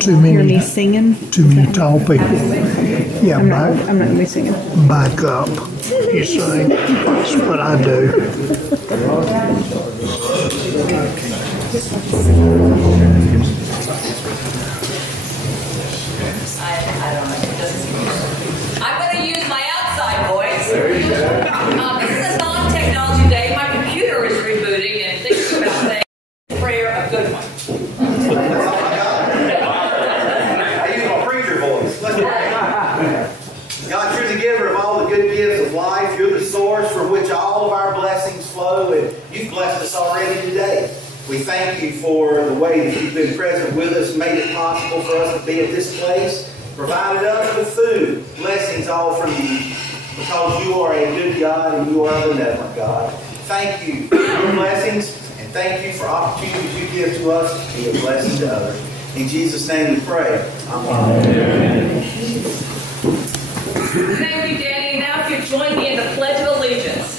Too many singing. Too many tall people. Yeah, I'm not going to be singing. Back up. You sing. That's what I do. I'm going to use my outside voice. This is a non-technology day. My computer is rebooting and thinking about things. Prayer, a good one. I use my preacher voice. Let's pray. God, you're the giver of all the good gifts of life. You're the source from which all of our blessings flow, and you've blessed us already today. We thank you for the way that you've been present with us, made it possible for us to be at this place, provided us with food, blessings all from you, because you are a good God and you are a benevolent God. Thank you for your blessings, and thank you for opportunities you give to us to be a blessing to others. In Jesus' name we pray. Amen. Thank you, Danny. Now if you join me in the Pledge of Allegiance.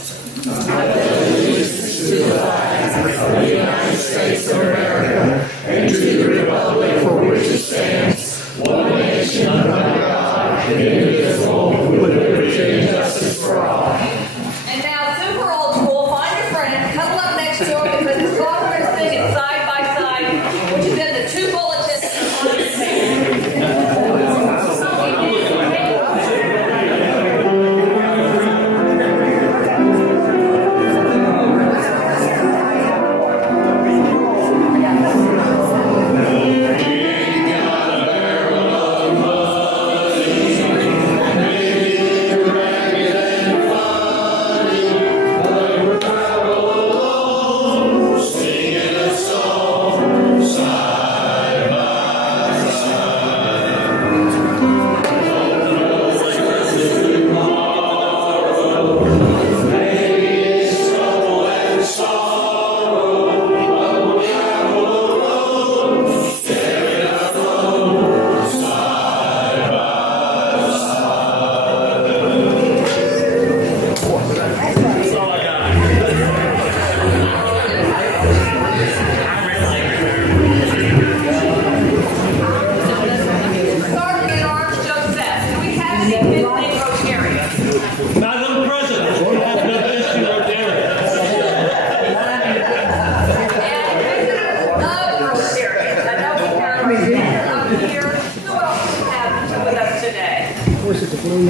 I pledge allegiance to the flag of the United States of America and to the republic for which it stands, one nation under God, indivisible, with liberty and justice for all. And now, super old school, find your friend, cuddle up next to him, because this program is singing side by side, which is in the 2 bulletins on the page.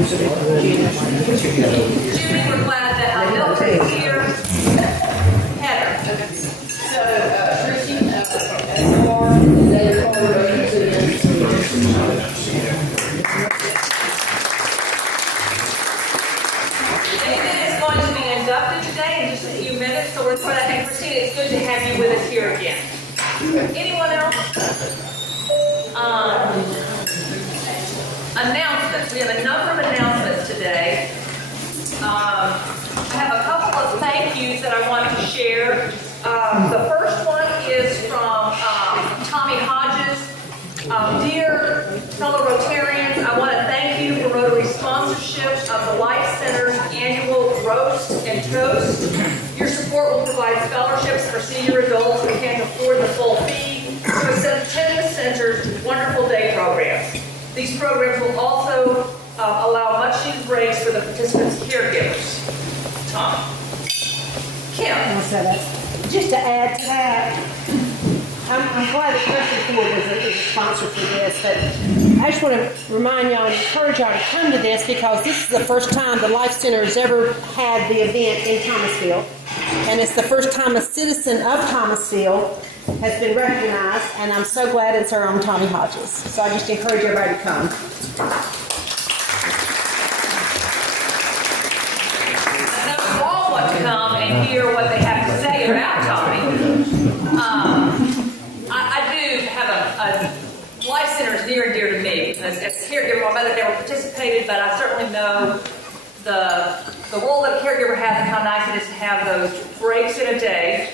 Judy, we're glad that Milton is here. Heather. So, David is going to be inducted today in just a few minutes, so we're going to thank Christina. It's good to have you with us here again. Anyone else? Announcements. We have a number of announcements today. I have a couple of thank yous that I want to share. The first one is from Tommy Hodges. Dear fellow Rotarians, I want to thank you for Rotary sponsorship of the Life Center's annual Roast and Toast. Your support will provide scholarships for senior adults who can't afford the full fee to attend the Center's wonderful day programs. These programs will also allow much-needed breaks for the participants' caregivers. Tom. Kim. Just to add to that, I'm glad that Christian Ford is a sponsor for this, but I just want to remind y'all and encourage y'all to come to this because this is the first time the Life Center has ever had the event in Thomasville, and it's the first time a citizen of Thomasville has been recognized, and I'm so glad it's our own Tommy Hodges. So I just encourage everybody to come. I know you all want to come and hear what they have to say about Tommy. I do have a Life Center is near and dear to me. As a caregiver, my mother never participated, but I certainly know the role that a caregiver has and how nice it is to have those breaks in a day.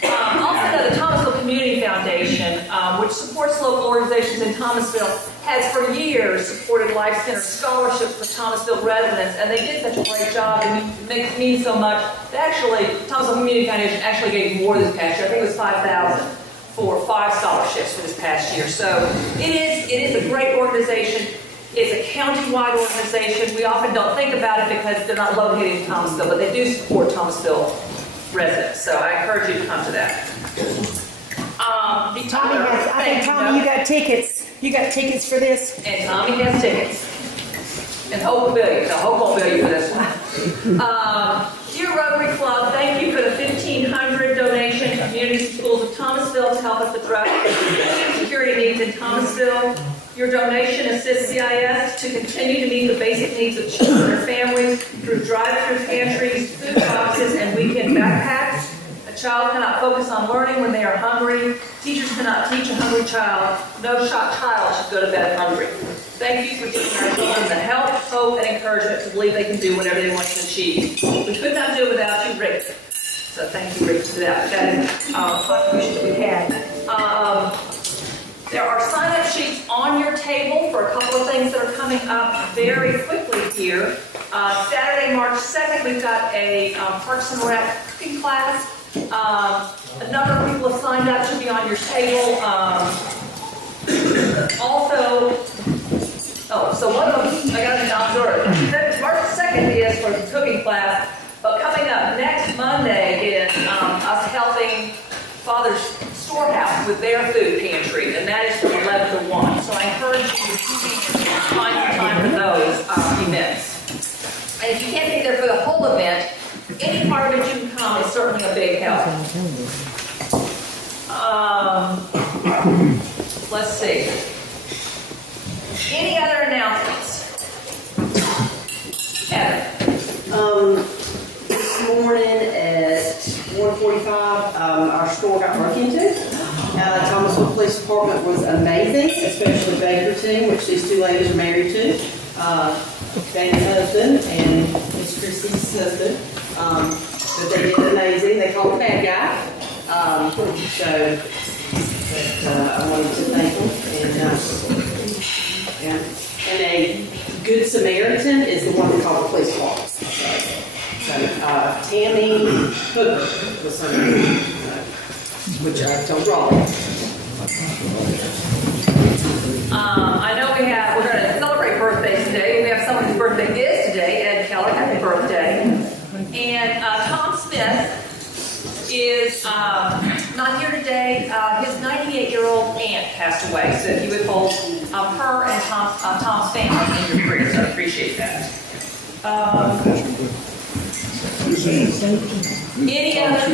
Also, the Thomasville Community Foundation, which supports local organizations in Thomasville, has for years supported Life Center scholarships for Thomasville residents, and they did such a great job, and it means so much. They actually, Thomasville Community Foundation actually gave more this past year. I think it was $5,000 for 5 scholarships for this past year. So it is a great organization. It's a county-wide organization. We often don't think about it because they're not located in Thomasville, but they do support Thomasville residents. So I encourage you to come to that. Tommy has, I think, Tommy, you got tickets. You got tickets for this? And Tommy has tickets. And Hope will bill you. So Hope won't bill you for this one. Dear Rotary Club, thank you for the $1,500 donation to Community Schools of Thomasville to help us address security needs in Thomasville. Your donation assists CIS to continue to meet the basic needs of children and families through drive-through pantries, food boxes, and weekend backpacks. A child cannot focus on learning when they are hungry. Teachers cannot teach a hungry child. No child should go to bed hungry. Thank you for giving our children the help, hope, and encouragement to believe they can do whatever they want to achieve. We could not do it without you, Rick. So thank you, Rick, for that. That is a contribution that we had. There are sign-up sheets on your table for a couple of things that are coming up very quickly here. Saturday, March 2nd, we've got a Parks and Rec cooking class. A number of people have signed up to be on your table. So one of them, I got an observer. March 2nd is for the cooking class, but coming up next Monday is us helping Father's Storehouse with their food pantry, and that is from 11 to 1. So I encourage you to find some time for those events. And if you can't be there for the whole event, any part of it you can come is certainly a big help. Let's see. Any other announcements? Evan. This morning at 1:45, our store got broke into. Thomasville Police Department was amazing, especially the Baker team, which these two ladies are married to. Danny's husband and Miss Christie's husband. But they did amazing. They caught the bad guy. I wanted to thank them. And a good Samaritan is the one that called the police department. Tammy Hooker was her name, which I told Raleigh. I know we're going to celebrate birthdays today. We have someone whose birthday is today, Ed Keller. Happy birthday. And Tom Smith is not here today. His 98-year-old aunt passed away, so if you would hold her and Tom's family in your prayers, I appreciate that. Any other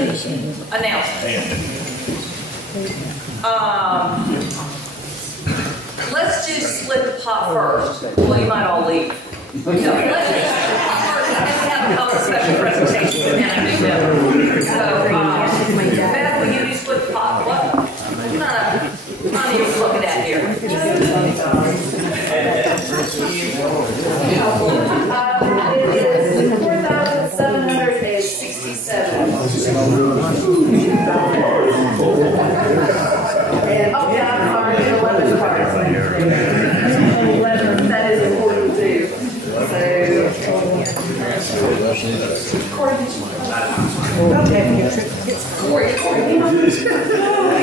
announcements? Let's do split the pot first. Well, you might all leave. No, let's do split the pot first, and then we have a couple of special presentations, and I do know. So, Beth, will you do split the pot? What kind of you looking at here? It is 4,767. And I'm sorry, 11 cards. 11, that is important too. Corey. 4,767.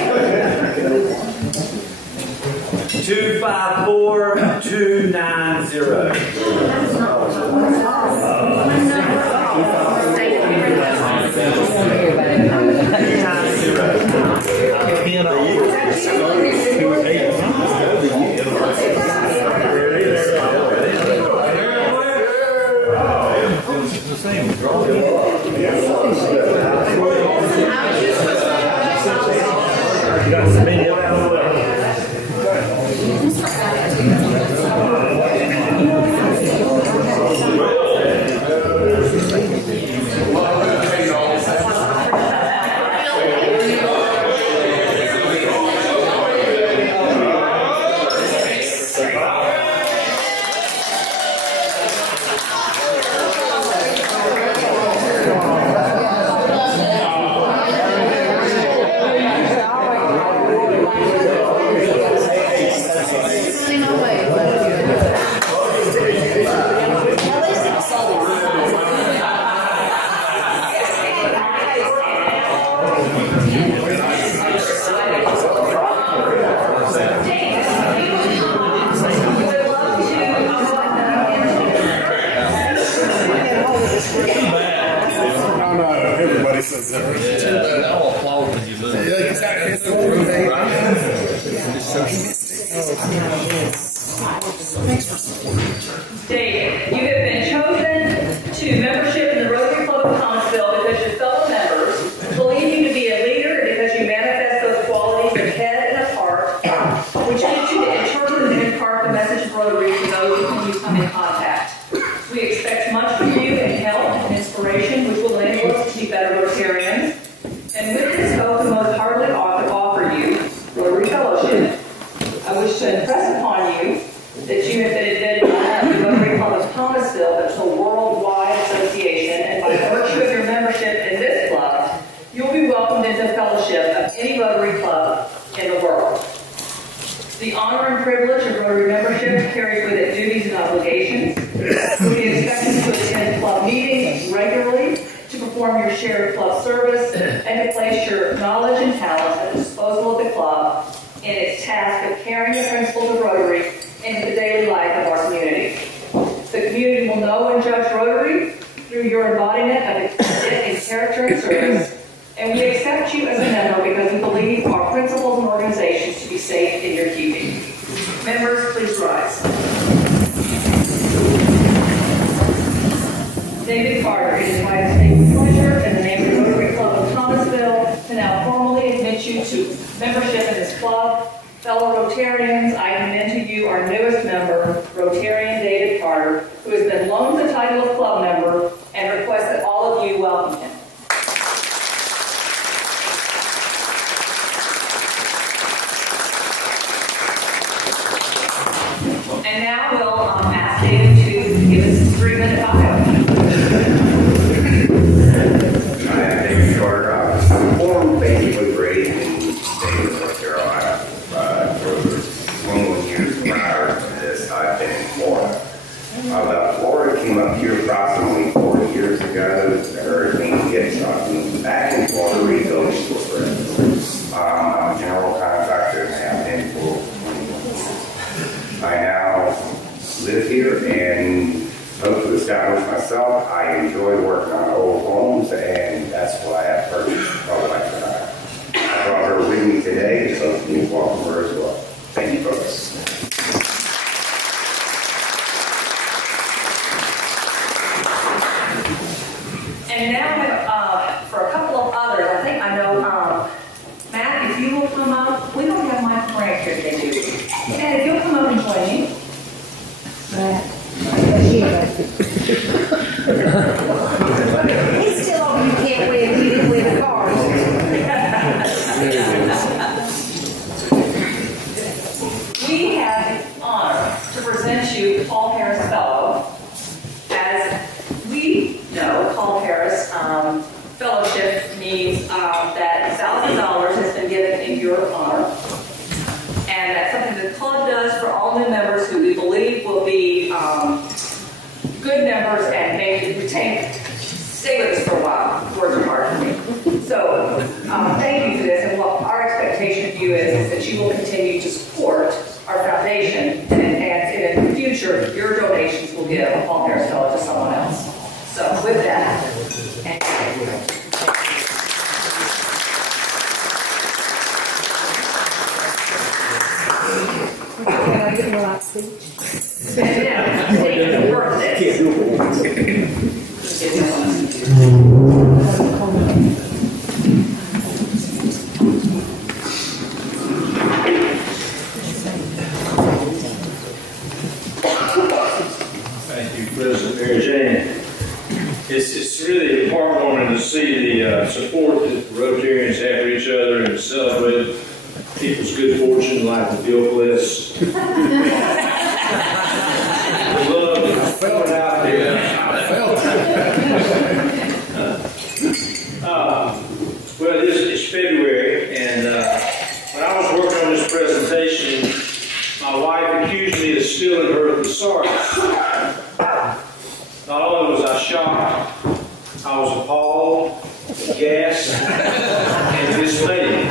Rotary Club in the world. The honor and privilege of Rotary membership carries with it duties and obligations. You'll be expected to attend club meetings regularly, to perform your shared club service, and to place your knowledge and talents at the disposal of the club in its task of carrying the principles of Rotary into the daily life of our community. The community will know and judge Rotary through your embodiment of its character and service, and we accept you as a member because we believe our principles and organizations to be safe in your keeping. Members, please rise. David Carter, it is my distinct pleasure in the name of the Rotary Club of Thomasville to now formally admit you to membership in this club. Fellow Rotarians, I commend to you our newest member, Rotarian David Carter, who has been loaned the title of club member, and request that all of you welcome him. And now we'll ask David to give us his 3-minute bio. I am David Carter. I was born, basically raised in the state of North Carolina. For 21 years prior to this, I've been in Florida. I left Florida, came up here approximately 40 years ago. The hurricane hit, so I moved back in Florida, rebuilding corporate. I'm a general contractor and have been for 21 years. I now live here and hope to establish myself. I enjoy working on old homes, and that's why I purchased a like that. I brought her with me today, so please welcome her as well. Thank you, folks. And now for a couple of others, I think I know, Matt, if you will come up, we don't have Mike Frank here today, do we? And if you'll come up and join me. He's still over, you can't win, he didn't win a card. We have the honor to present you Paul Harris Fellow. As we know, Paul Harris Fellowship means that $1,000 has been given in your honor. And that's something the club does for all new members who we believe will be good members and maybe stay with us for a while. Words are hard for me. So thank you for this, and what our expectation of you is that you will continue to support our foundation, and in the future, your donations will give a Paul Harris Fellow to someone else. So with that, Can I get more like speech? yeah, take the birthday. Thank you, President Mary Jane. It's really heartwarming to see the support that Rotarians have for each other and celebrate people's good fortune like the Bill Bliss. The love that's going out there. Well, it's February, and when I was working on this presentation, my wife accused me of stealing her thesaurus. Not only was I shocked, I was appalled, aghast, and dismayed.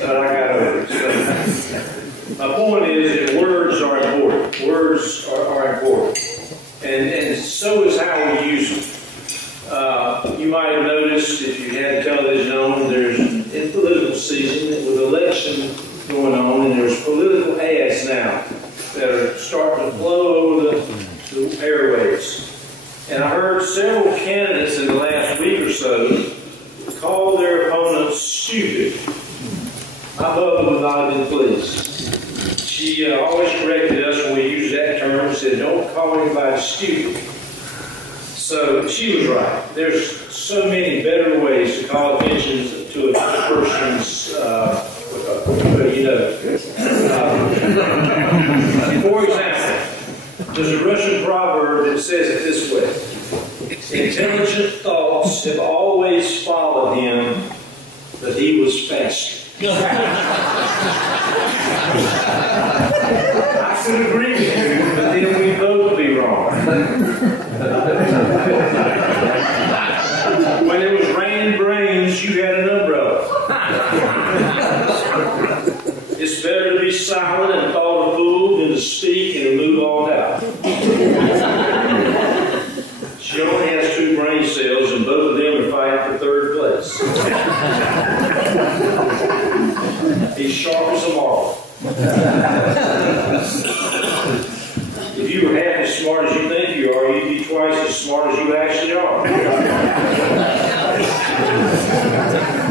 But I got over it. My point is that words are important. Words are important. And so is how we use them. You might have noticed, if you had television on, there's in political season, with election going on, and there's political ads now that are starting to flow over the airwaves. And I heard several candidates in the last week or so call their opponents stupid. My mother would not have been pleased. She always corrected us when we used that term, said, don't call anybody stupid. So she was right. There's so many better ways to call attention to a person's, for example, there's a Russian proverb that says it this way: intelligent thoughts have always followed him but he was faster. I could agree with you, but then we both be wrong. When it was raining brains, you had an umbrella. It's better to be silent and call a fool than to speak and remove all doubt. She only has 2 brain cells, and both of them are fighting for 3rd place. He's sharp as a marble. If you were half as smart as you think you are, you'd be twice as smart as you actually are.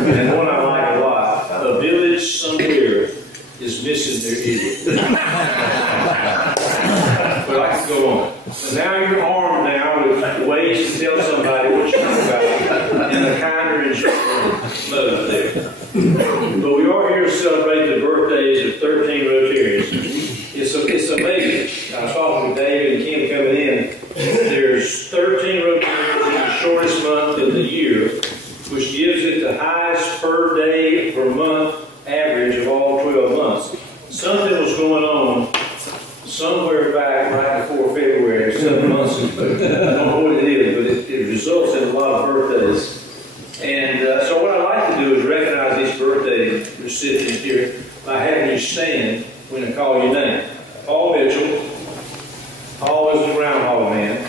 And one I like a lot, a village somewhere is missing their idiot. But I can go on. So now you're armed now with ways to tell somebody what you're talking about in a kinder and gentler mode there. But we are here to celebrate the birthdays of 13 Rotarians. It's amazing. I was talking with David and Kim coming in. There's 13 Rotarians in the shortest month of the year, which gives it the highest per day per month average of all 12 months. Something was going on somewhere back right before February, 7 months ago. I don't know what it is, but it results in a lot of birthdays. And so what I like to do is recognize these birthday recipients here by having you stand when I call your name. Paul Mitchell, Paul is the groundhog man.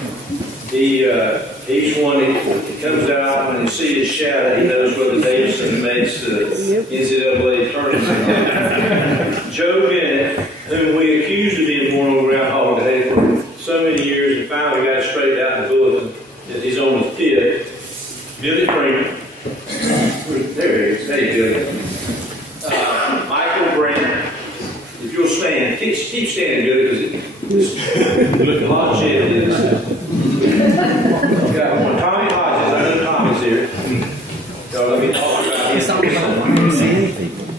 Each one, it comes out when you see his shadow, he knows whether Davidson makes the NCAA tournament. Joe Bennett, whom we accused of being born on Groundhog Day for so many years, and finally got it straightened out in the bulletin that he's on the 5th. Billy Freeman. There he is. Hey, Billy. Michael Brand. If you'll stand, keep standing, Billy, because you look a lot of shit. Got one. Tommy Hodges. I know Tommy's here. So let me talk about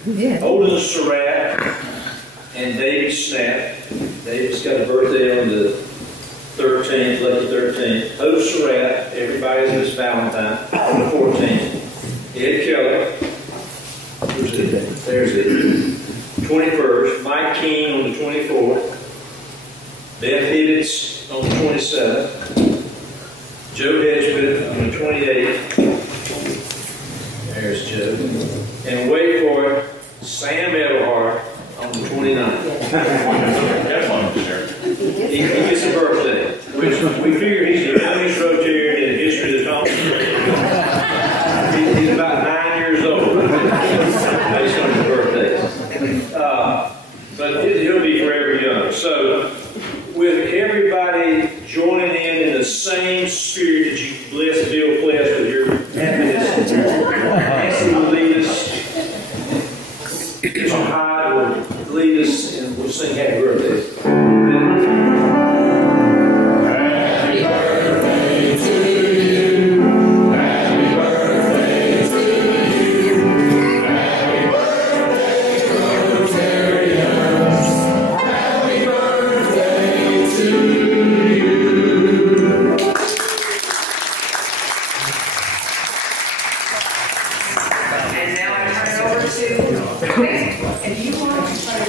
him. Olden Surratt and David Snap. David's got a birthday on the 13th, lucky 13th. Hope Surratt, everybody's his Valentine, on the 14th. Ed Keller, there's it, 21st. Mike King on the 24th. Beth Hibbets on the 27th. Joe Hedgepeth on the 28th. There's Joe. And wait for it, Sam Everhart on the 29th. That's one, sir. He gets a birthday, which we figure he's the youngest Rotarian in the history of the Thomasville. He's about 9 years old based on his birthdays. But he'll be forever young. So, with everybody joining in the same spirit that you bless Bill Pless with your happiness, ask him to lead us. Bishop Hyde will lead us and we'll sing happy birthday. Happy birthday to you. Happy birthday to you. Happy birthday, Rotarians. Happy birthday to you. And now I turn it over to if you want to try to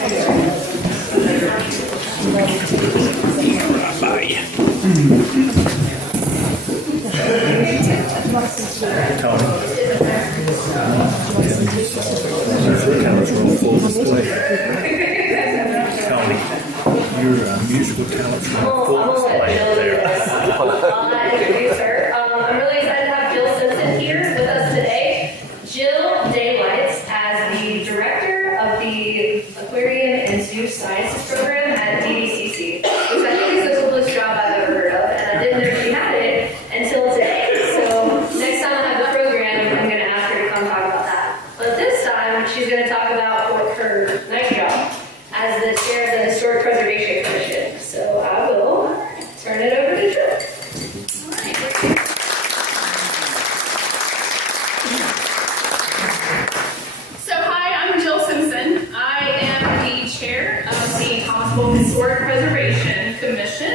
Tony, your musical talents are on full display up there. I'll introduce her. I'm really excited to have Jill Simpson here with us today. Jill daylights as the director of the Aquarium and Zoo Sciences program at DDCC, which I think is the coolest job I've ever heard of, and I didn't know she had it until today. So next time I have the program, I'm going to ask her to come talk about that. But this time, she's going to talk about her nice job as the chair of the Historic Preservation Commission. So I will turn it over to Jill. So hi, I'm Jill Simpson. I am the chair of the Thomasville Historic Preservation Commission.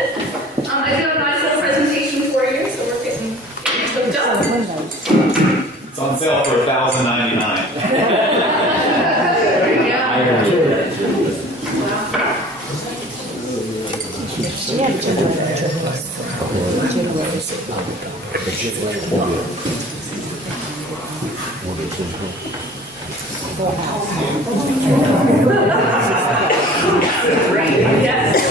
I do have a nice little presentation for you, so we're getting hooked up. It's on sale for $1,099. Yes,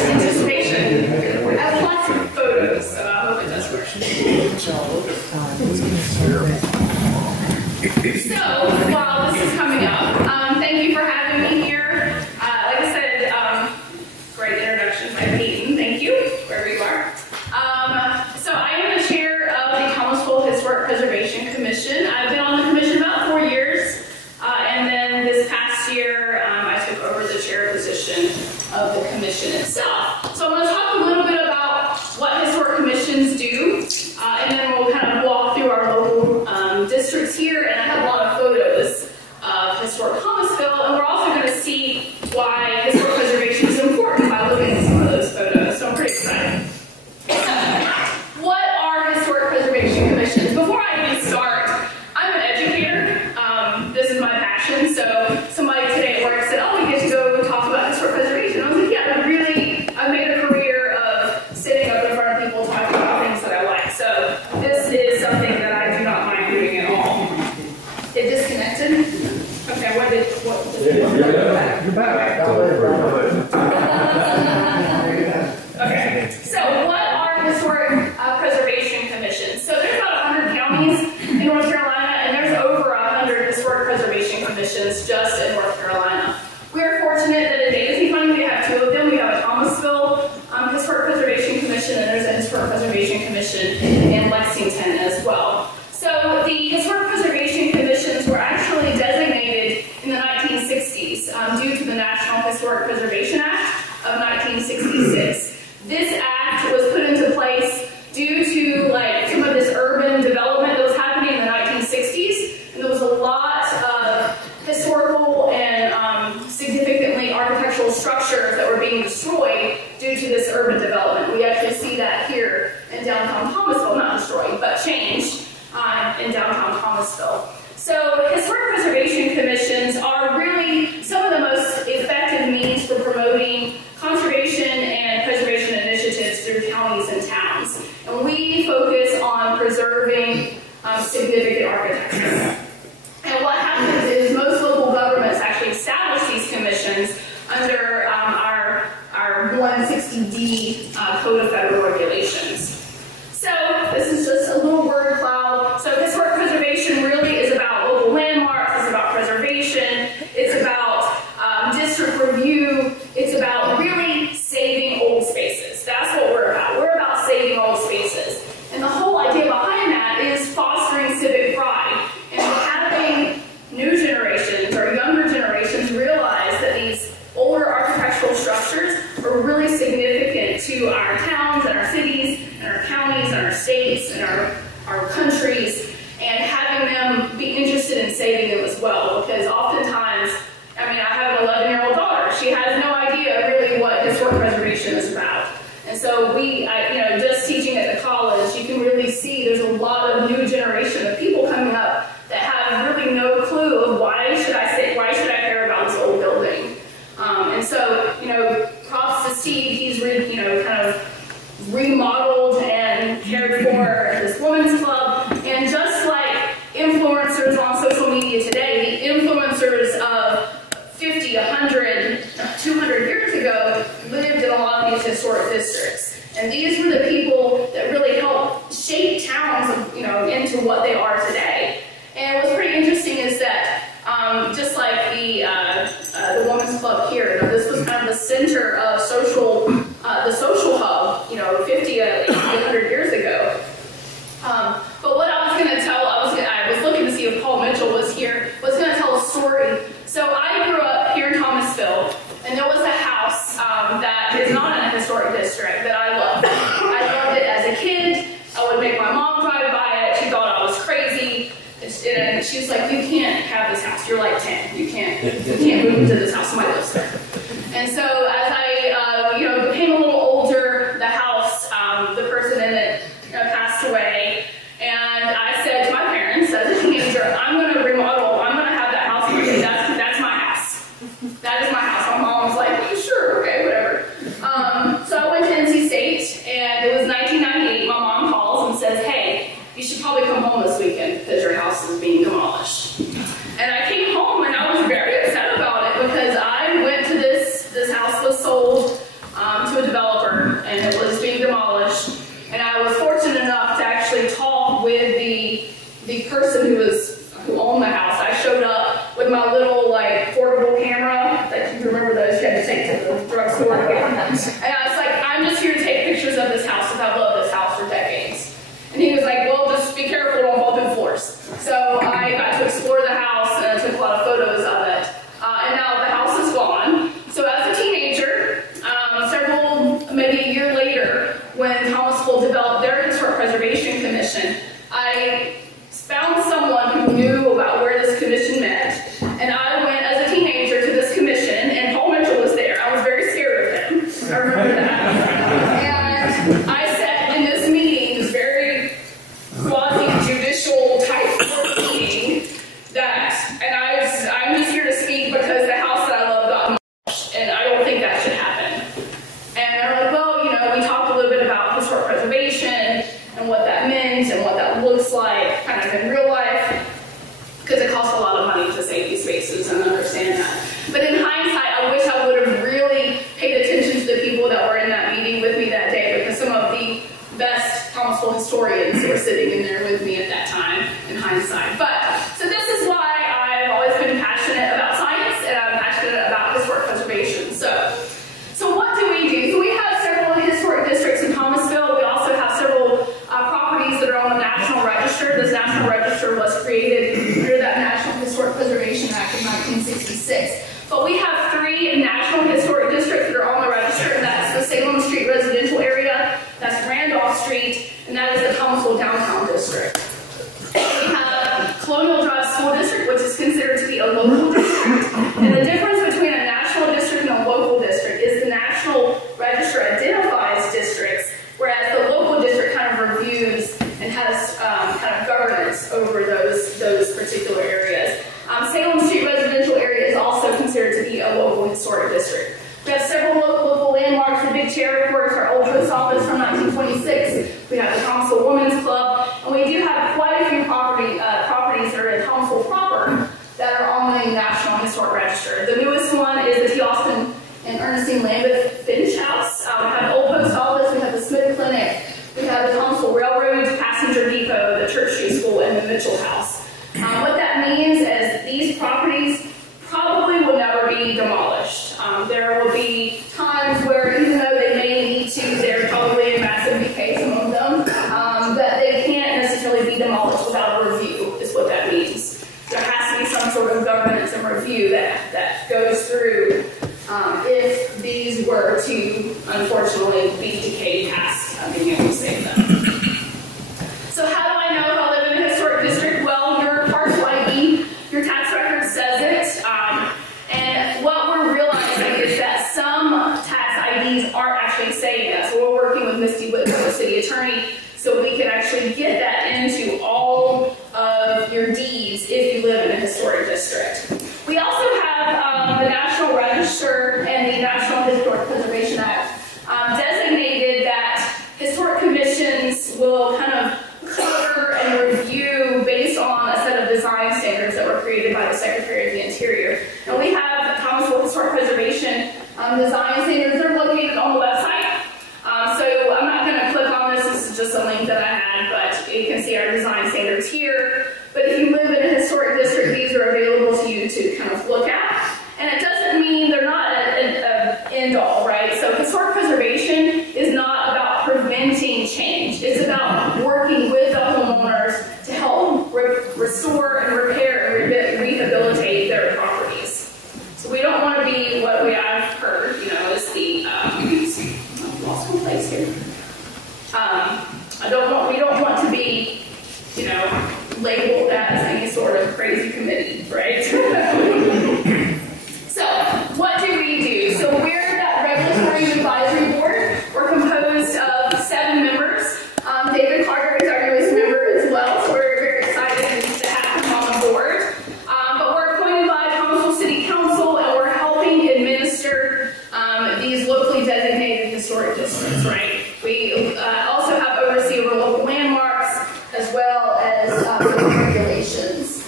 anticipation. I have lots of photos, so I hope it does work. So, while this is coming up, thank you for having me here. Like I said, great introduction by Peyton. Thank you, wherever you are. So I am the chair of the Thomasville Historic Preservation Commission. I've been on the commission about 4 years, and then this past year I took over the chair position of the commission itself. So I'm going to talk a little bit about what historic commissions do, and then we'll kind of walk through our local districts here, and I have a lot of photos of historic Thomasville, and we're also going to see why historic preservation is important by looking at some of those photos, so I'm pretty excited. What are historic preservation commissions? Before I even start, I'm an educator. This is my passion, so somebody today at work said, oh, we get to go talk about historic preservation. I was like, yeah, I made a career of sitting up in front of people talking about things that I like, so this is something that I do not mind doing at all. It disconnected? Okay, you're back. Okay, so what are historic preservation commissions? So there's about 100 counties in North Carolina, and there's over 100 historic preservation commissions just in North Carolina. We are fortunate that in Daisy County we have 2 of them. We have a Thomasville Historic Preservation Commission, and there's a Historic Preservation Commission in Lexington as well. So the Historic Preservation Commissions were actually designated in the 1960s due to the National Historic Preservation Act of 1966. This act was put into place due to some of this urban development that was happening in the 1960s, and there was a lot of historical and significantly architectural structures that were being destroyed due to this urban development. We actually see that here in downtown Thomasville, not destroyed, but changed in downtown Thomasville. So historic preservation commissions are really some of the most effective means for promoting conservation and preservation initiatives through counties and towns. And we focus on preserving significant architecture. And what happens is most local governments actually establish these commissions under our 160D Code of Federal Regulations. So this is just a little word cloud. So historic preservation really is about local landmarks, it's about preservation, it's about district review, it's about really saving old spaces. That's what we're about. We're about saving old spaces. And the whole idea behind that is fostering civic pride and having new generations or younger generations realize that these older architectural structures are really significant to our towns and our cities and our counties and our states and our countries, and having them be interested in saving them as well, because oftentimes, I have an 11-year-old daughter. She has no idea really what historic preservation is about. And so just teaching at the college, you can really see there's a lot of new generation of people coming up that have really no clue of why should I care about this old building. And so, props to Steve, he's kind of remodeled and cared for this women's club. And just like influencers on social media today, the influencers of 50, 100, 200 years ago lived in a lot of these historic districts. And these were the people that really helped shape towns, into what they are today. And what's pretty interesting is that just like the Women's Club here, this was kind of the center of the social hub, 50, 100 years ago. But what I was going to tell, I was looking to see if Paul Mitchell was here, was going to tell a story. So I grew up here in Thomasville, and there was a house that is not in a historic district that I loved. I loved it as a kid. I would make my mom drive by it. She thought I was crazy. And she was like, you can't have this house. You're like 10. You can't move into this house. Somebody lives there. And so as I became a little older, the house, the person in it passed away. And I said to my parents, as a teenager, I'm going to remodel. I'm going to have that house. That's my house. That is my house. My mom was like, sure, okay, whatever. So I went to NC State, and it was 1998. My mom calls and says, hey, you should probably spaces and understand that. But in hindsight, I wish I would have really paid attention to the people that were in that meeting with me that day, because some of the best Thomasville historians were sitting in there with me at that time in hindsight. But, so this is why I've always been passionate about science, and I'm passionate about historic preservation. So what do we do? So we have several historic districts in Thomasville. We also have several properties that are on the National Register. This National Register was created under that National Historic Preservation Act of 1966. But we have 3 National Historic Districts that are on the register, and that's the Salem Street residential area, that's Randolph Street, and that is the Thomasville Downtown District. We have Colonial Drive School District, which is considered to be a local district. And the difference between a national district and a local district is the National Register identifies districts, whereas the local district kind of reviews and has kind of governance over those particular areas. Salem Street residential area is also considered to be a local historic district. We have several local landmarks, the Big Chair, of course, our old post office from 1926. We have the Thomasville Women's Club, and we do have quite a few properties that are in Thomasville proper that are on the National Historic Register. The newest one is the T. Austin and Ernestine Lambeth Finch House. We have the old post office, we have the Smith Clinic, we have the Thomasville Railroad Passenger Depot, the Church Street School, and the Mitchell House. What that means is these properties probably will never be demolished. There will be times where, even though they may need to, they're probably in massive decay, some of them, that they can't necessarily be demolished without a review, is what that means. There has to be some sort of governance and review that goes through if these were to, unfortunately, be decayed past being able to save them. So how do I know if I live in a historic district? Well, your parcel ID, your tax record says it. And what we're realizing is that some tax IDs aren't actually saying that. So we're working with Misty Whitman, the city attorney, so we can actually get that into all of your deeds if you live in a historic district. We also have the National Register and the National Historic Preservation Act designated that historic commissions will kind of cover and review based on a set of design standards that were created by the Secretary of the Interior. And we have Thomasville Historic Preservation design standards. They're located on the website. So I'm not going to click on this. This is just a link that I had, but you can see our design standards here. But if you live in a historic district, these are available to you to kind of look at. And it doesn't mean they're not an end-all, right? So historic preservation is not about preventing change. It's about working with the homeowners to help restore and repair and rehabilitate their properties. So we don't want to be what I've heard, is the, I've lost my place here. We don't want to be, labeled as any sort of crazy committee, right? So, what do we do? So we're that Regulatory Advisory Board. We're composed of 7 members. David Carter is our newest member as well, so we're very excited to have him on the board. But we're appointed by Thomasville City Council, and we're helping administer these locally designated historic districts, right? We also have oversee over local landmarks as well as regulations.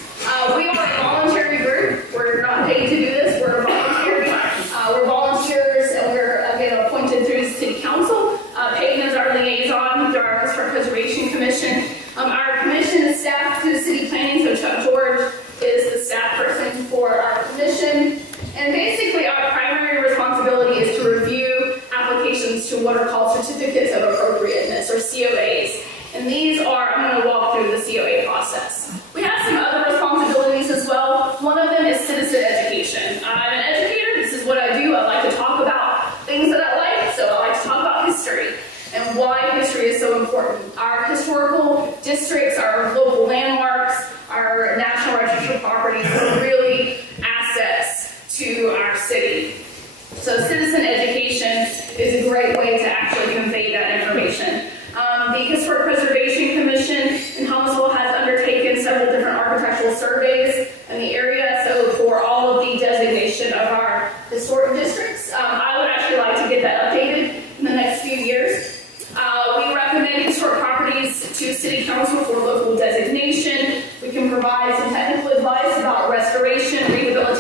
We are a voluntary group. We're not paid to do this. We're voluntary. We're volunteers, and we're again appointed through the City Council. Peyton is our liaison to our Historic Preservation Commission. Our commission is staffed to the city planning, so Chuck George is the staff person for our commission. And basically, our primary responsibility is to review applications to what are called certificates of appropriateness, or COAs. And these are, I'm going to walk through the COA process. We have some other responsibilities as well. One of them is citizen education. I'm an educator. This is what I do. I like to talk about things that I like. So I like to talk about history and why history is so important. Our historical districts, our local landmarks, our National Register properties are really assets to our city. So citizen education is a great way to actually convey that information. The Historic Preservation Commission in Thomasville has undertaken several different architectural surveys in the area, so for all of the designation of our historic districts. I would actually like to get that updated in the next few years. We recommend historic properties to City Council for local designation. We can provide some technical advice about restoration, rehabilitation,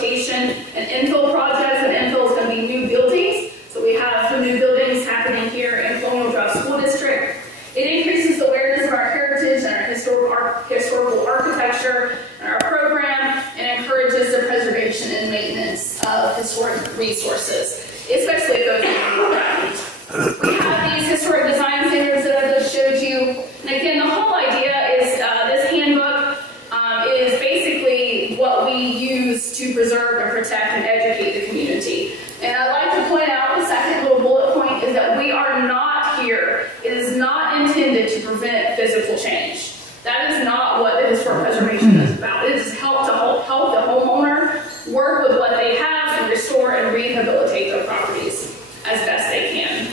an infill project, and infill is going to be new buildings. So we have some new buildings happening here in Colonial Drive School District. It increases the awareness of our heritage and our historical architecture and our program, and encourages the preservation and maintenance of historic resources, especially those in the We have these historic design standards that I just showed you. And again, the whole idea is this handbook is basically what we use to preserve and protect and educate the community. And I'd like to point out the second little bullet point is that we are not here. It is not intended to prevent physical change. That is not what the historic preservation is about. It is help the homeowner work with what they have and restore and rehabilitate their properties as best they can.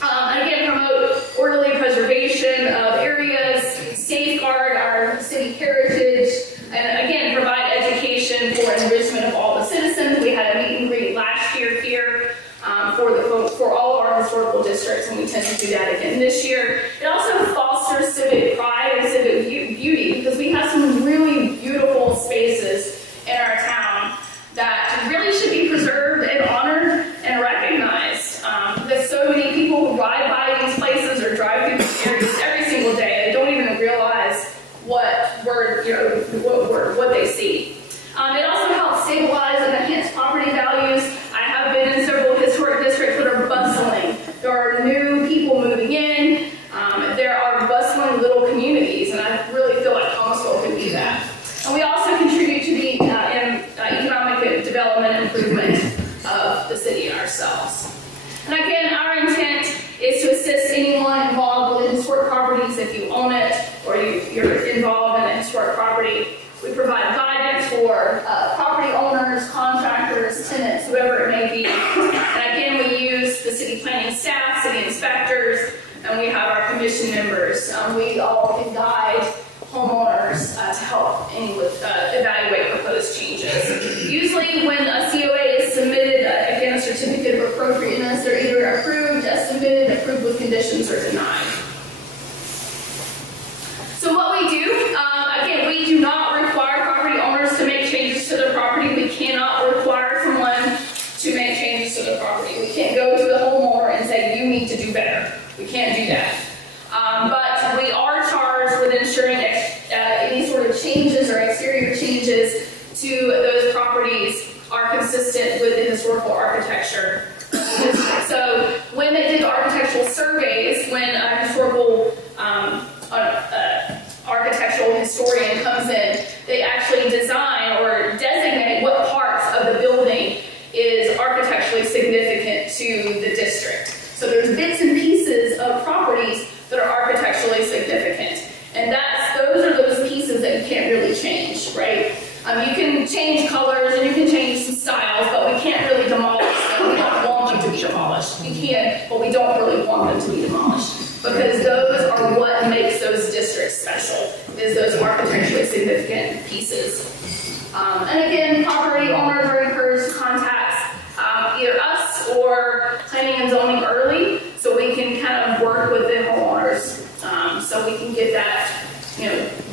Again, promote orderly preservation of areas, safeguard our city heritage, and again, provide education for enrichment of all the citizens. We had a meet and greet last year here for all of our historical districts, and we intend to do that again this year. It also fosters civic pride and civic beauty, because we have some really beautiful spaces in our town that really should be preserved and honored and recognized. There's so many people who ride by these places or drive through these areas every single day. They don't even realize what they see. It also helps stabilize and enhance property values. I have been in several historic districts that are bustling. There are new people moving in. There are bustling little communities, and I really feel like Thomasville can be that. And we also contribute to the economic development improvement of the city and ourselves. And again, our intent is to assist anyone involved with historic properties. If you own it or you're involved in a historic property, we provide guidance for property owners, contractors, tenants, whoever it may be. And again, we use the city planning staff, city inspectors, and we have our commission members. We all can guide homeowners to help evaluate proposed changes. Usually when a COA is submitted, again, a certificate of appropriateness, they're either approved as submitted, approved with conditions, or denied. So what we do, again, we do not require property owners to make changes to their property. We cannot require someone to make changes to their property. We can't go to the homeowner and say, you need to do better. We can't do that. But we are charged with ensuring any sort of changes or exterior changes to those properties are consistent with the historical architecture. So when they did architectural surveys, when a historical architectural historian comes in, they actually design or designate what parts of the building is architecturally significant to the district. So there's bits and pieces of properties that are architecturally significant. And those are those pieces that you can't really change, right? You can change colors and you can change some styles, but we can't really demolish them. We don't want them to be demolished. We can, but we don't really want them to be demolished, because those are what makes those districts special, is those architecturally significant pieces. And again, property owners are encouraged to contact either us or planning and zoning early, so we can kind of work with the homeowners, so we can get that,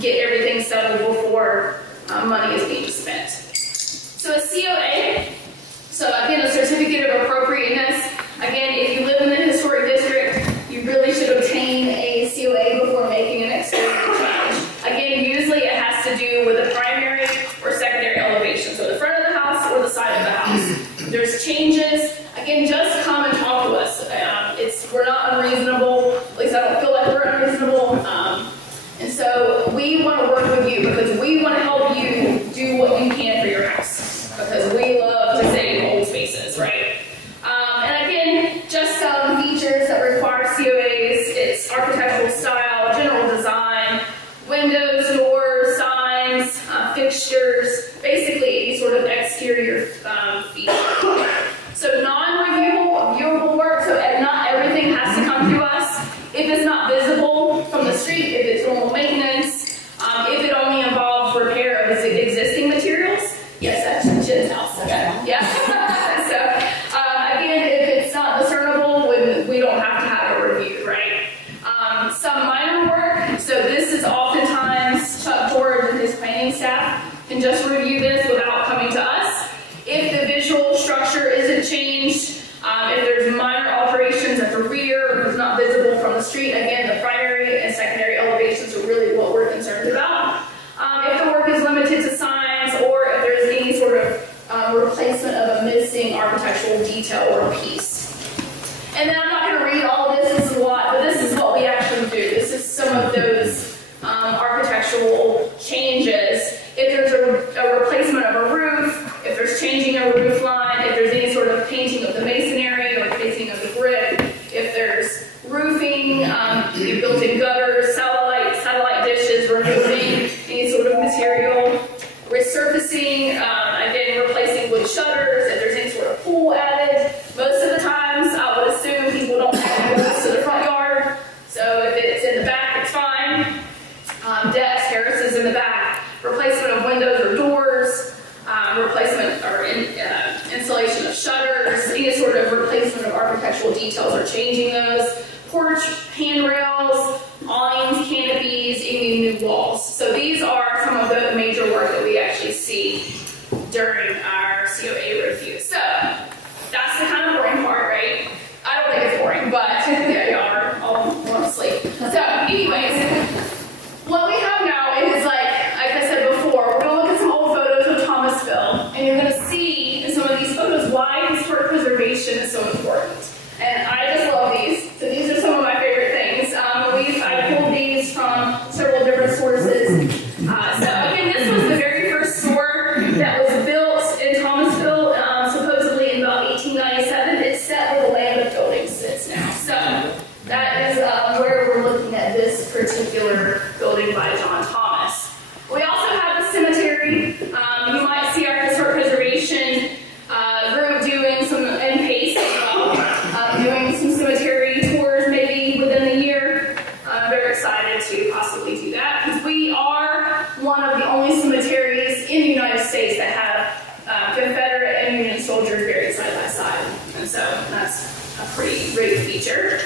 get everything settled before money is being spent. So a COA, so again, a certificate of appropriateness. Again, if you live in the historic district, you really should obtain a COA before making an exterior change. Again, usually it has to do with the primary or secondary elevation, so the front of the house or the side of the house. There's changes. Again, just come and talk to us. We're not unreasonable. At least I don't feel like we're unreasonable. And so we want to work with you, because we want to help you do what you can for your house, because we love to save old spaces, right? And again, just some features that require COAs. It's architectural style, general design, windows, doors, signs, fixtures, basically any sort of exterior feature. So non-reviewable, viewable work, so not everything has to come through us. If it's not visible from the street, if it's normal maintenance, if it only involves repair of existing materials, yes, that's Jen's house. Okay. Yeah. So again, if it's not discernible, we don't have to have it reviewed, right? Some minor work. So this is oftentimes Chuck George and his planning staff can just review this without coming to us. If the replacement of a missing architectural detail or piece. And then I'm not going to read all of this, this is a lot, but this is what we actually do. This is some of those architectural changes. If there's a replacement of a roof, if there's changing a roof line, if there's any sort of painting of the masonry or painting of the brick, if there's roofing, built-in gutters, satellite dishes, removing any sort of material, resurfacing, again, replacing wood shutters, if there's any sort of pool added. Most of the times, I would assume people don't have pools to the front yard, so if it's in the back, it's fine. Decks, terraces in the back, replacement of windows or doors, replacement or installation of shutters, any sort of replacement of architectural details or changing those, porch handrails, awnings, canopies, any new walls. So these are some of the major work that we actually see during our COA review. So that's the kind of boring part, right? I don't think it's boring, but yeah, y'all are all want to sleep. So anyways, what we have now is like I said before, we're going to look at some old photos of Thomasville, and you're going to see in some of these photos why historic preservation is so important. And I just love these. So these are some of my favorite things. I pulled these from several different sources. So again, this was the very first store that was built in Thomasville, supposedly in about 1897. It's set where the land of buildings sits now. So that is where we're looking at this particular building by John Thomas. We also have the cemetery. You might see our historic preservation group doing some, and PACE as well, doing some cemetery tours maybe within the year. I'm very excited to possibly do that because we are one of the only cemeteries in the United States that have Confederate and Union soldiers buried side by side. And so that's a pretty great feature.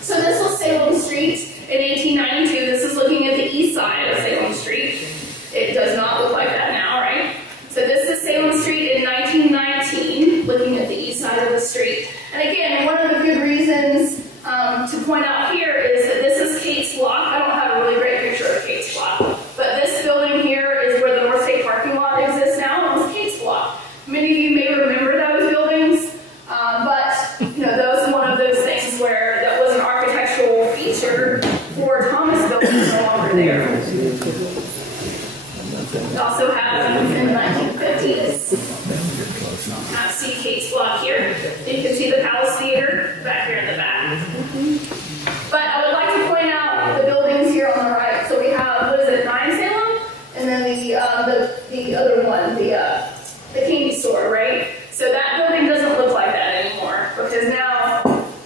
So this was Salem Street in 1892. This is looking at the east side of Salem Street. It does not look like that now, right? So this is Salem Street in 1919, looking at the east side of the street. And again, one of the good reasons to point out here is that this is Kate's Block. I don't have a really great picture of Kate's Block, but this building here is where the North State parking lot exists now. It was Kate's Block. Many of you may remember those buildings, but you know, those are one of those things where that was an architectural feature for Thomasville is no longer there. We also have in the 1950s. See Kate's Block here. You can see the Palace Theater back here in the back. But I would like to point out the buildings here on the right. So we have, what is it, 9 Salem? And then the other one, the candy store, right? So that building doesn't look like that anymore because now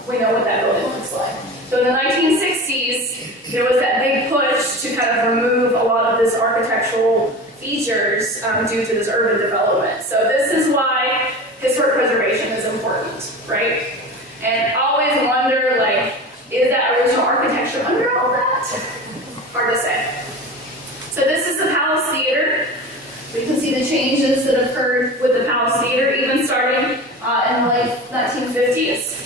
we know what that building looks like. So in the 1960s, there was that big push to kind of remove a lot of this architectural features due to this urban development. So this is why historic preservation is important, right? And I always wonder, like, is that original architecture under all that? Hard to say. So this is the Palace Theater. We can see the changes that occurred with the Palace Theater, even starting in the late 1950s.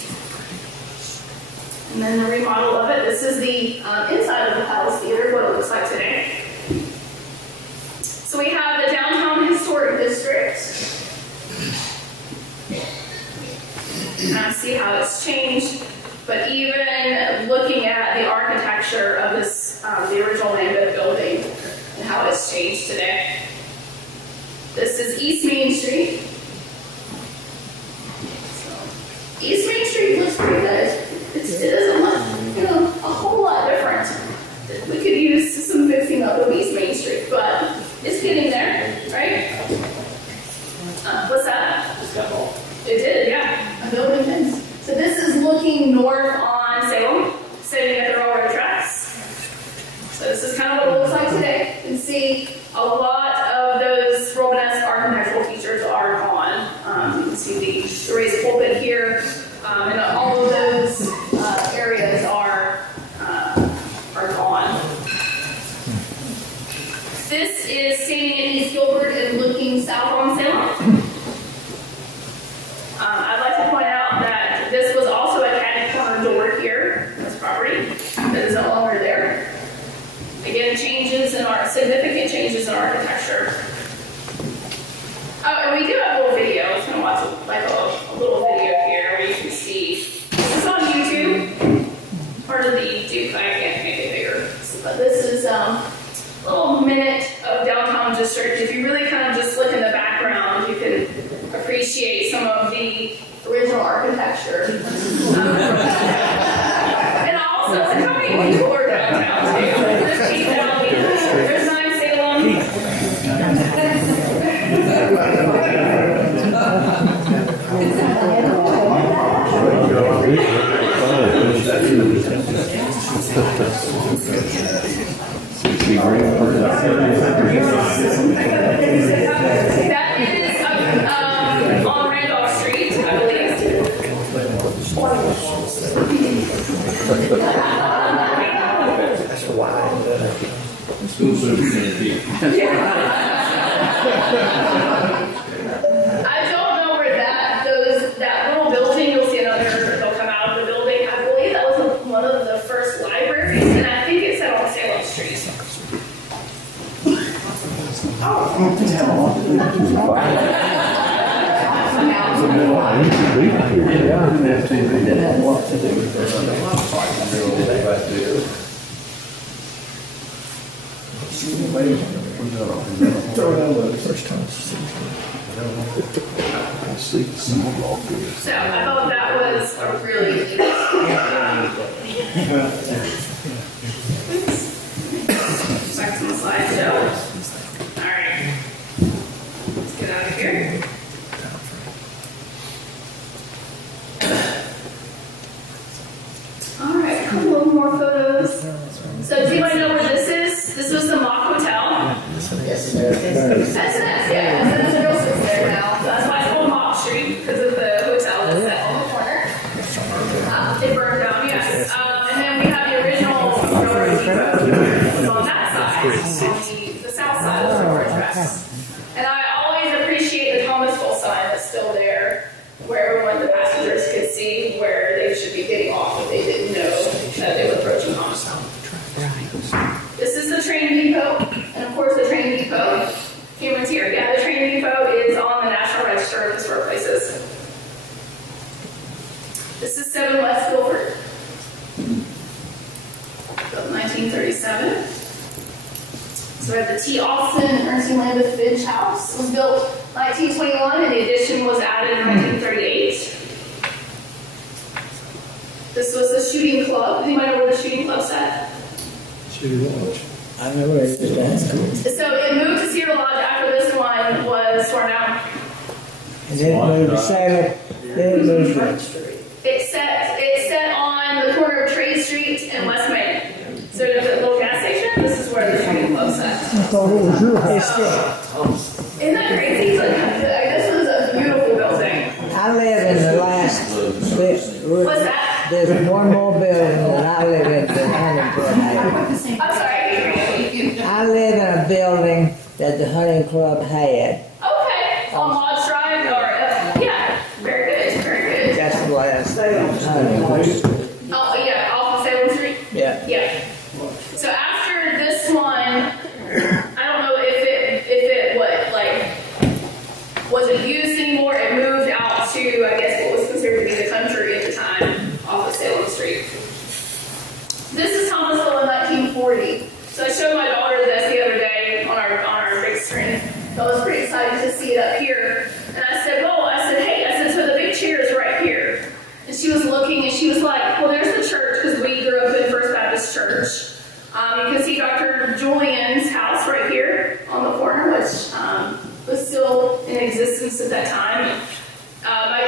And then the remodel of it. This is the inside of the Palace Theater, what it looks like today. So we have the Downtown Historic District. See how it's changed. But even looking at the architecture of this, the original Lambeth building and how it's changed today. This is East Main Street. So, East Main Street looks pretty good. It doesn't look, you know, a whole lot different. We could use some fixing up of East Main Street, but it's getting there, right? What's that? It did, yeah. A building fence. So this is looking north on Salem, sitting at the railroad tracks. So this is kind of what it looks like today. You can see a lot of those Romanesque architectural features are gone. appreciate some of the original architecture. And also, how many people are downtown too? There's Cheap Valley, there's 9 Salem. That is on Randolph Street, I believe. That's why. I don't know where that little building, you'll see another, they'll come out of the building. I believe that was one of the first libraries, and I think it said on Salem Street. Throw it out the first time. So I thought that was a really neat. Back to the slideshow. All right. Let's get out of here. All right, a couple of more photos. So does anybody know where this is? This was the Mock Hotel. That's it, yeah. That's the real sits there now. So that's why it's called Mock Street, because of the hotel that's set on the corner. It burned down, yes. And then we have the original Rotary on that side, on the south side of the Rotary tracks. And I always appreciate the Thomasville sign that's still there, where everyone, the passengers, could see where they should be getting off if they didn't know that they were approaching Thomasville. This is the train depot, and of course the train depot. Cameron's here. Yeah, the train depot is on the National Register of Historic Places. This is 7 West Guilford, built in 1937. So we have the T. Austin and Ernestine Lambeth Finch House. It was built 1921, and the addition was added in 1938. This was the shooting club. Does anybody know where the shooting club sat? I know where it is. So it moved to Cedar Lodge after this one was torn down. And then it moved to Salem. Then it moved to It set on the corner of Trade Street and West Main. So there's a little gas station. This is where the shooting club sat. I thought it was your house. Isn't that crazy? Like, this was a beautiful building. I live in the last bit. What's that? There's one more building that I live in the hunting club had. I'm sorry. I live in a building that the hunting club had. Okay. On Lodge Drive or yeah. Very good. Very good. That's the last hunting club. Oh yeah, off of Salem Street. Yeah. Yeah. So after this one, I don't know if it wasn't used anymore. It moved out to, I guess, what was considered to be the country at the time, off of Salem Street. This is Thomasville in 1940. So I showed my daughter this the other day on our big screen. I was pretty excited to see it up here. And I said, hey, so the big chair is right here. And she was looking and she was like, well, there's the church, because we grew up in First Baptist Church. You can see Dr. Julian's house right here on the corner, which was still in existence at that time.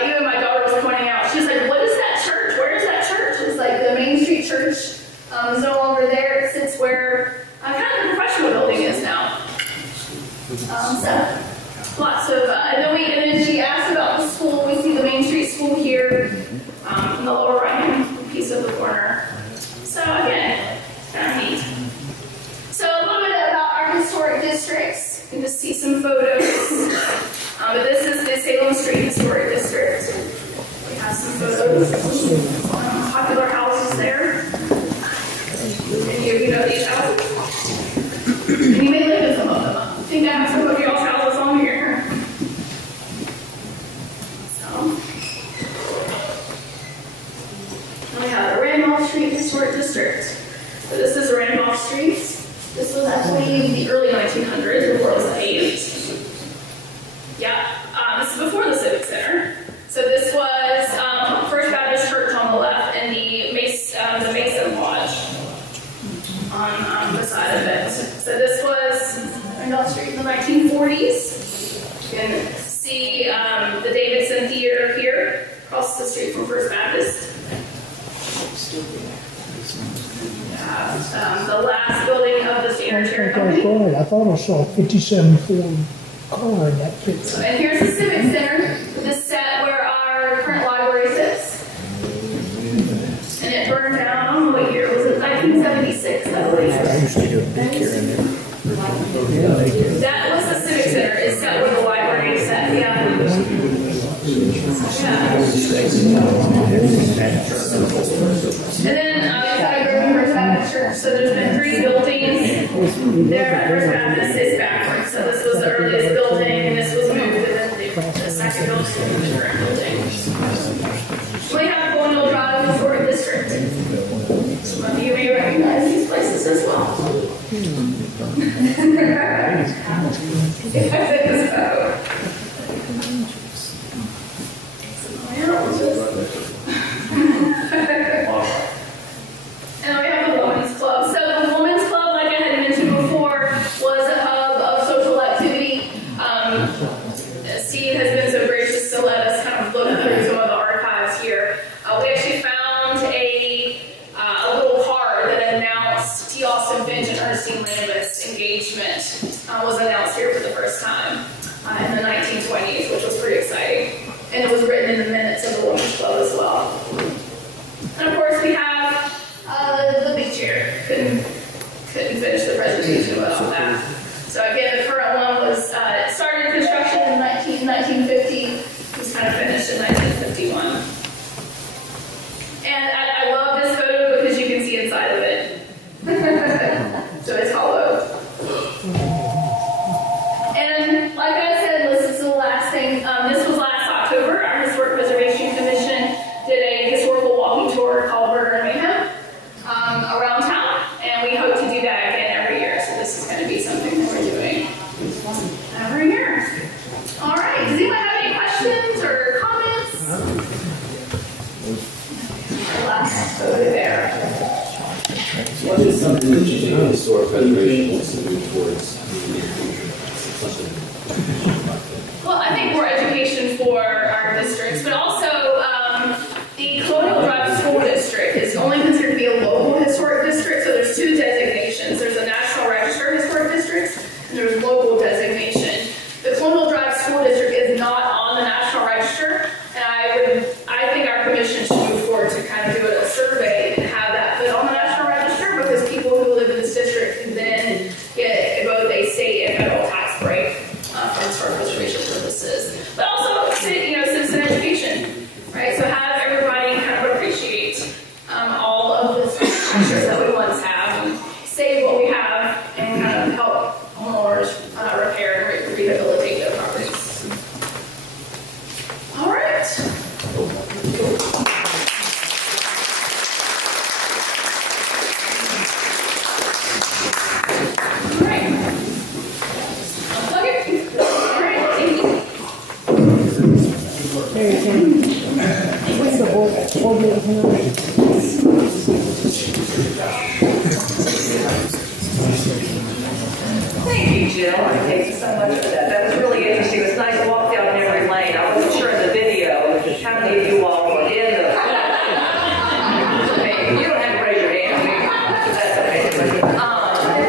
Even my daughter was pointing out, she was like, what is that church? Where is that church? It's like the Main Street Church is no longer there. It sits where kind of the professional building is now. Lots of, and then she asked about the school. We see the Main Street School here in the lower right-hand piece of the corner. So again, kind of neat. So a little bit about our historic districts. You can just see some photos. But this is the Salem Street Historic District. We have some photos. Popular houses there. Any of you know these houses? And you may live in some of them. I think I have some of y'all's houses on here. So, and we have the Randolph Street Historic District. So this is Randolph Street. This was actually the early 1900s before it was paved. Yeah, this is before the Civic Center. the street from First Baptist. The last building of the sanitary company. I thought I saw a 57 Ford car in that picture. And here's the Civic Center, the set where our current library sits. And it burned down, I don't know what year, was it 1976, I believe. I used to do a picture in there. That was the Civic Center, it's set where the library is set, yeah. And then I go to First Baptist Church, so there's been 3 buildings there at First Baptist. It's backwards, so this was the earliest building, and this was moved, and then the second building was the current building. We have Colonial Drive in the Historic District. Some of you may recognize these places as well. And we have the Women's Club. So the Women's Club, like I had mentioned before, was a hub of social activity. Steve has been so gracious to let us kind of look through some of the archives here. We actually found a little card that announced T. Austin Finch and Ernestine Lambeth's engagement was announced here for the first time in the 1920s, which was pretty exciting. And it was written in the minutes of the Women's Club as well. And of course we have the big chair. Couldn't finish the presentation without that. So again, the current one was started construction in 1950. Was kind of finished in 1951. And I love this photo because you can see inside of it. So it's hollow. And like I said, this is the last thing. This was last October. Our Historic Preservation Commission did a historical walking tour called Murder and Mayhem around town. And we hope to do that again every year. So this is going to be something that we're doing every year. All right. Does anyone have any questions or comments? Last photo there. What is something that you think historic preservation wants to move towards? Well, I think more education for our districts, but also the Colonial Drive School District is only considered to be a local historic district, so there's 2 designations. There's a National Register of Historic Districts, and there's local designation. The Colonial Drive School District is not on the National Register, and I think our commission should move forward to kind of do a survey and have that put on the National Register, because people who live in this district can then get both a state and federal tax break for historic preservation purposes. But also, citizen education, right? So have everybody kind of appreciate all of the structures that we once have, and save what we have, and kind of help homeowners repair and rehabilitate their properties. All right. Thank you, Jill. Thank you so much for that. That was really interesting. It was nice to walk down memory lane. I wasn't sure in the video how many of you all were in the. You don't have to raise your hand. That's okay.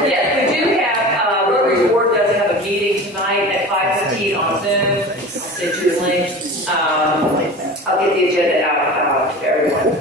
Yes, we do have Rotary Board does have a meeting tonight at 5:15 on Zoom. I'll send you the link. I'll get the agenda out to everyone.